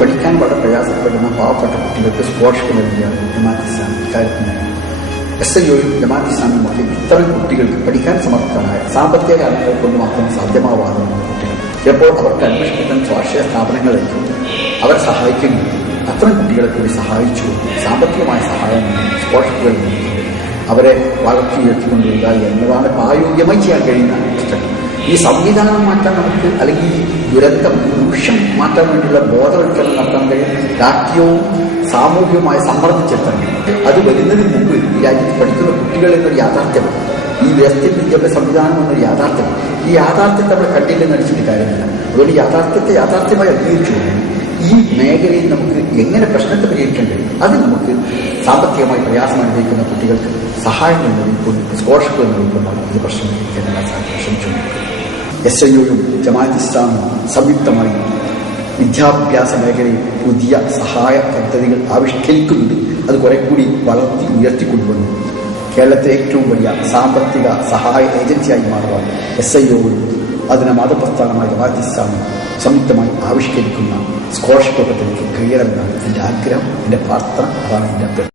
പഠിക്കാൻ വളരെ പ്രയാസപ്പെടുന്ന പാവപ്പെട്ട കുട്ടികൾക്ക് സ്കോളർഷിപ്പ് നൽകിയാണ് ജമാഅത്ത് ഇസ്ലാമി ഇക്കാര്യത്തിന് SIOയും ജമാഅത്ത് ഇസ്ലാമിയും ഒക്കെ ഇത്തരം കുട്ടികൾക്ക് പഠിക്കാൻ സമർത്ഥരായ സാമ്പത്തിക കാരണങ്ങൾ കൊണ്ട് മാത്രം സാധ്യമാവാതെ കുട്ടികൾ ചിലപ്പോൾ അവർക്ക് അഡ്മിഷൻ കിട്ടുന്ന സ്വാശ്രയ സ്ഥാപനങ്ങളിലേക്ക് അവരെ സഹായിക്കുന്നു. അത്തരം കുട്ടികളെ കൂടി സഹായിച്ചു സാമ്പത്തികമായ സഹായം സ്കോളർഷിപ്പുകൾ നൽകിക്കൊണ്ട് അവരെ വളർത്തിയെടുത്തുകൊണ്ടിരിക്കുക എന്നതാണ് പ്രായോഗികമായി ചെയ്യാൻ കഴിയുന്ന പ്രശ്നം. ഈ സംവിധാനം മാറ്റാൻ നമുക്ക് അല്ലെങ്കിൽ ഈ ദുരന്തം ദൂഷ്യം മാറ്റാൻ വേണ്ടിയുള്ള ബോധവൽക്കരണം നടത്താൻ കഴിയും. രാഷ്ട്രീയവും സാമൂഹികവുമായ സമ്മർദ്ദം ചെലുത്താൻ കഴിയും. അത് വരുന്നതിന് മുമ്പ് ഈ രാജ്യത്ത് പഠിക്കുന്ന കുട്ടികൾ എന്നൊരു യാഥാർത്ഥ്യമാണ്. ഈ വ്യവസ്ഥിത വിദ്യാഭ്യാസ സംവിധാനം എന്നൊരു യാഥാർത്ഥ്യമാണ്. ഈ യാഥാർത്ഥ്യത്തെ നമ്മൾ കണ്ടില്ലെന്ന് നടിച്ചിട്ട് കാര്യമില്ല. അതുകൊണ്ട് യാഥാർത്ഥ്യമായി അംഗീകരിച്ചുകൊണ്ട് ഈ മേഖലയിൽ നമുക്ക് എങ്ങനെ പ്രശ്നത്തെ പരിഹരിക്കാൻ കഴിയും, അത് നമുക്ക് സാമ്പത്തികമായി പ്രയാസം അനുഭവിക്കുന്ന കുട്ടികൾക്ക് സഹായം നൽകിക്കൊണ്ട് സ്കോളർഷിപ്പ് നൽകിക്കൊണ്ടാണ് ഇത് പ്രശ്നം പരിഹരിക്കാൻ ശ്രമിച്ചുകൊണ്ടിരിക്കുന്നത്. SIOയും ജമാഅത്ത് ഇസ്ലാമും സംയുക്തമായി വിദ്യാഭ്യാസ മേഖലയിൽ പുതിയ സഹായ പദ്ധതികൾ ആവിഷ്കരിക്കുന്നുണ്ട്. അത് കുറെ കൂടി വളർത്തി ഉയർത്തിക്കൊണ്ടുവന്നു കേരളത്തിലെ ഏറ്റവും വലിയ സാമ്പത്തിക സഹായ ഏജൻസിയായി മാറുവാൻ SIOയും അതിന് മതപ്രസ്ഥാനമായ ജമാഅത്ത് ഇസ്ലാമും സംയുക്തമായി ആവിഷ്കരിക്കുന്ന സ്കോളർഷിപ്പ് പദ്ധതിക്ക് കഴിയണമെന്നാണ് എൻ്റെ ആഗ്രഹം, എൻ്റെ പ്രാർത്ഥന, അതാണ് എൻ്റെ അഭ്യർത്ഥന.